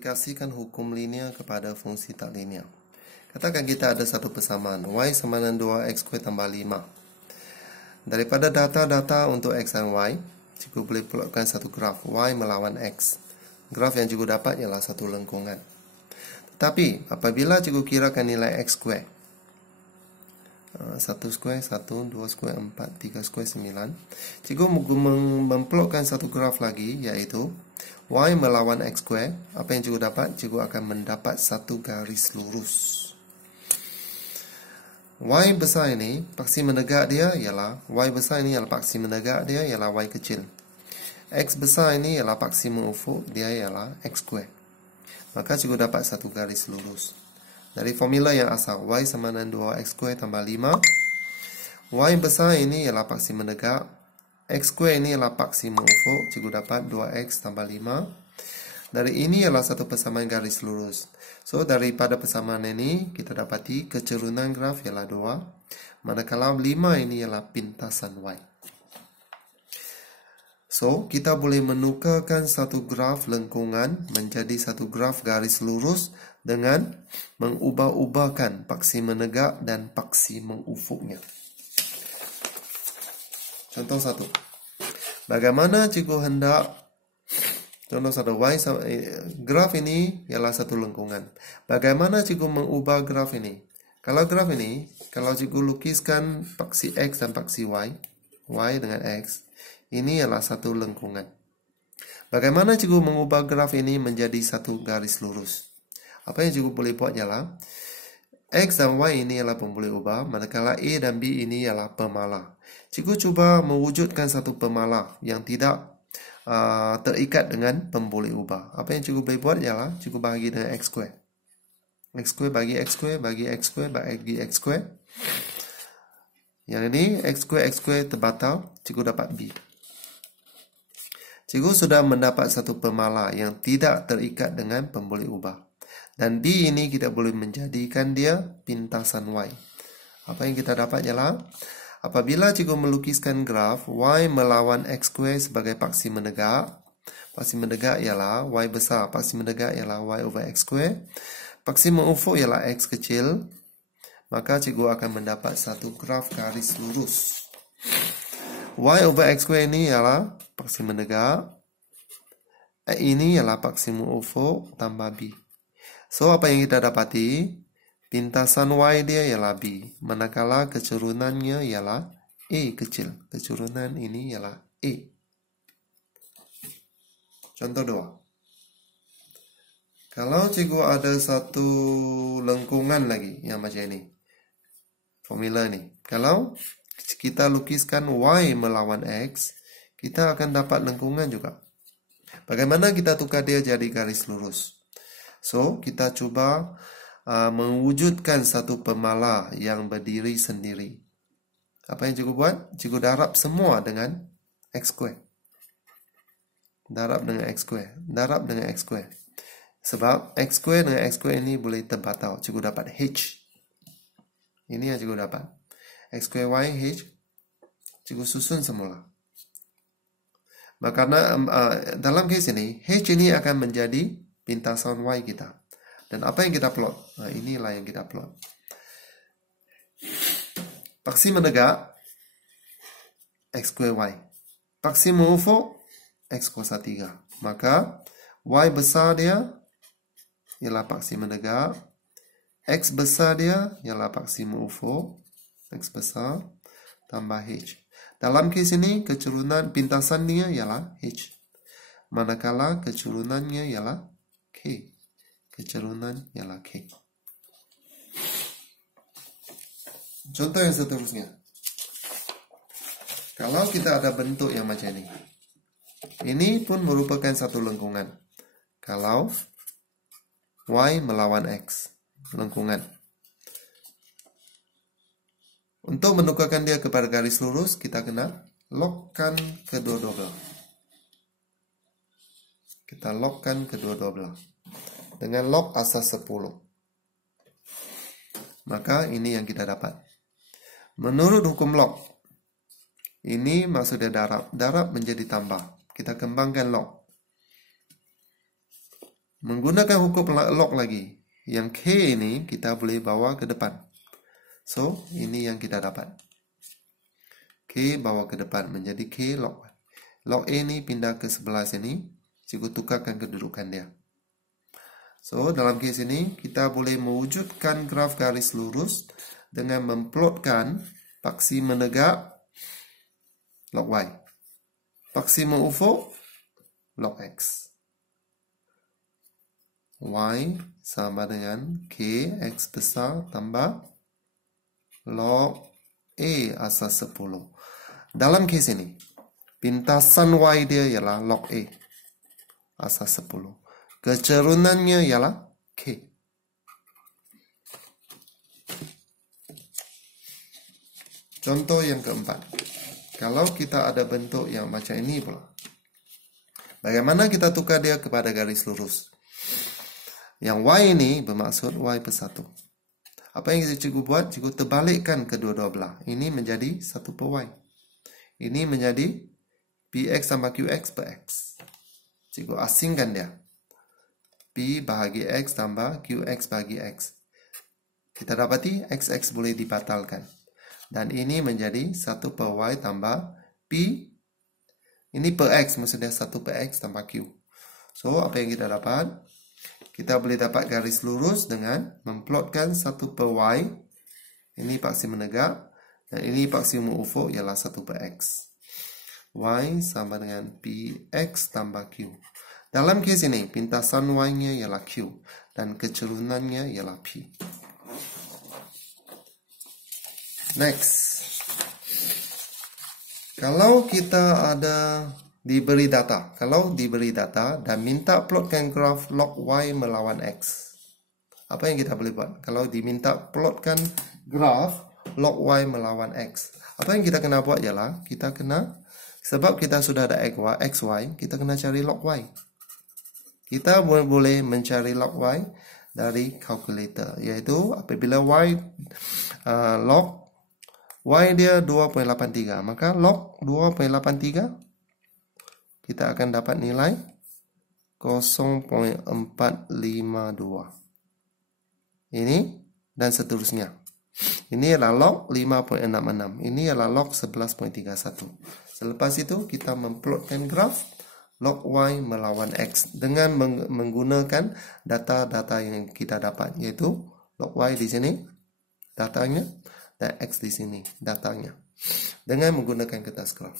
aplikasikan hukum linear kepada fungsi tak linear. Katakan kita ada satu persamaan y sama dengan 2x² tambah 5. Daripada data-data untuk x dan y, cikgu boleh plotkan satu graf y melawan x. Graf yang cikgu dapat ialah satu lengkungan. Tetapi apabila cikgu kirakan nilai x², 1², 1, 2², 4, 3², 9, cikgu memplotkan satu graf lagi, iaitu y melawan x². Apa yang cikgu dapat? Cikgu akan mendapat satu garis lurus. Y besar ini, paksi menegak dia ialah y besar ini ialah paksi menegak dia ialah y kecil. X besar ini ialah paksi mengufuk dia ialah x². Maka cikgu dapat satu garis lurus. Dari formula yang asal, y sama dengan 2x² tambah 5. Y besar ini ialah paksi menegak, x² ini ialah paksi mengufuk. Cikgu dapat 2x tambah 5. Dari ini ialah satu persamaan garis lurus. So, daripada persamaan ini, kita dapati kecerunan graf ialah 2. Manakala 5 ini ialah pintasan y. So, kita boleh menukarkan satu graf lengkungan menjadi satu graf garis lurus dengan mengubah-ubahkan paksi menegak dan paksi mengufuknya. Contoh 1. Bagaimana cikgu hendak contoh 1, graf ini ialah satu lengkungan. Bagaimana cikgu mengubah graf ini? Kalau graf ini, kalau cikgu lukiskan paksi x dan paksi y dengan x, ini ialah satu lengkungan. Bagaimana cikgu mengubah graf ini menjadi satu garis lurus? Apa yang cikgu boleh buat ialah x dan y ini ialah pemboleh ubah, manakala a dan b ini ialah pemalar. Cikgu cuba mewujudkan satu pemalar yang tidak terikat dengan pemboleh ubah. Apa yang cikgu boleh buat ialah cikgu bahagi dengan x². x² bagi x² bagi x² bagi x². Yang ini x² terbatal, cikgu dapat b. Cikgu sudah mendapat satu pemalar yang tidak terikat dengan pemboleh ubah. Dan b ini kita boleh menjadikan dia pintasan y. Apa yang kita dapat ialah apabila cikgu melukiskan graf y melawan x² sebagai paksi menegak ialah y besar, paksi menegak ialah y over x², paksi mengufuk ialah x kecil, maka cikgu akan mendapat satu graf garis lurus. Y over x² ini ialah paksi menegak, ini ialah paksi mengufuk tambah b. So, apa yang kita dapati? Pintasan y dia ialah b, manakala kecerunannya ialah a kecil. Kecerunan ini ialah a. Contoh 2. Kalau cikgu ada satu lengkungan lagi yang macam ini. Formula ini. Kalau kita lukiskan y melawan x, kita akan dapat lengkungan juga. Bagaimana kita tukar dia jadi garis lurus? So, kita cuba mewujudkan satu pemalar yang berdiri sendiri. Apa yang cikgu buat? Cikgu darab semua dengan x². Darab dengan x². Darab dengan x². Sebab x² dengan x² ini boleh terbatal. Cikgu dapat h. Ini yang cikgu dapat. x² y h. Cikgu susun semula. Maka dalam kes ini, h ini akan menjadi pintasan y kita. Dan apa yang kita plot? Nah, inilah yang kita plot. Paksi menegak x² y. Paksi mengufuk x kuasa 3. Maka y besar dia ialah paksi menegak. X besar dia ialah paksi mengufuk. X besar tambah h. Dalam kes ini, kecerunan pintasannya ialah h. Manakala kecerunannya ialah k. Kecerunan ialah k. Contoh yang seterusnya. Kalau kita ada bentuk yang macam ini. Ini pun merupakan satu lengkungan. Kalau y melawan x. Lengkungan. Untuk menukarkan dia kepada garis lurus, kita kena logkan kedua-dua belah. Kita logkan kedua-dua belah. Dengan log asas 10. Maka ini yang kita dapat. Menurut hukum log, ini maksudnya darab. Darab menjadi tambah. Kita kembangkan log. menggunakan hukum log lagi. Yang K ini kita boleh bawa ke depan. So, ini yang kita dapat. K bawa ke depan menjadi K log Y. Log A ini pindah ke sebelah sini. Cikgu tukarkan kedudukan dia. So, dalam case ini kita boleh mewujudkan graf garis lurus dengan memplotkan paksi menegak log Y. Paksi mengufuk log X. Y sama dengan K X besar tambah log A asas 10. Dalam case ini, pintasan Y dia ialah log A asas 10. Kecerunannya ialah K. Contoh yang keempat. Kalau kita ada bentuk yang macam ini pula. Bagaimana kita tukar dia kepada garis lurus? Yang Y ini bermaksud Y per 1. Apa yang cikgu buat? Cikgu terbalikkan kedua-dua belah. Ini menjadi 1 per Y. Ini menjadi PX tambah QX per X. Cikgu asingkan dia. P bahagi X tambah QX bahagi X. Kita dapati XX boleh dibatalkan. Dan ini menjadi 1 per Y tambah P. Ini per X, maksudnya 1 per X tambah Q. So, apa yang kita dapat? Kita boleh dapat garis lurus dengan memplotkan 1 per Y. Ini paksi menegak. Dan ini paksi mengufuk ialah 1 per X. Y sama dengan PX tambah Q. Dalam kes ini, pintasan Y-nya ialah Q. Dan kecerunannya ialah P. Next. Kalau kita ada diberi data. Kalau diberi data dan minta plotkan graf log Y melawan X. Apa yang kita boleh buat? Kalau diminta plotkan graf log Y melawan X. Apa yang kita kena buat ialah kita kena, sebab kita sudah ada XY, kita kena cari log Y. Kita boleh mencari log Y dari calculator. Iaitu apabila log Y dia 2.83. Maka log 2.83 kita akan dapat nilai 0.452. Ini dan seterusnya. Ini adalah log 5.66. Ini adalah log 11.31. Selepas itu kita memplotkan graf log Y melawan X dengan menggunakan data-data yang kita dapat, yaitu log Y di sini datanya dan X di sini datanya dengan menggunakan kertas graf.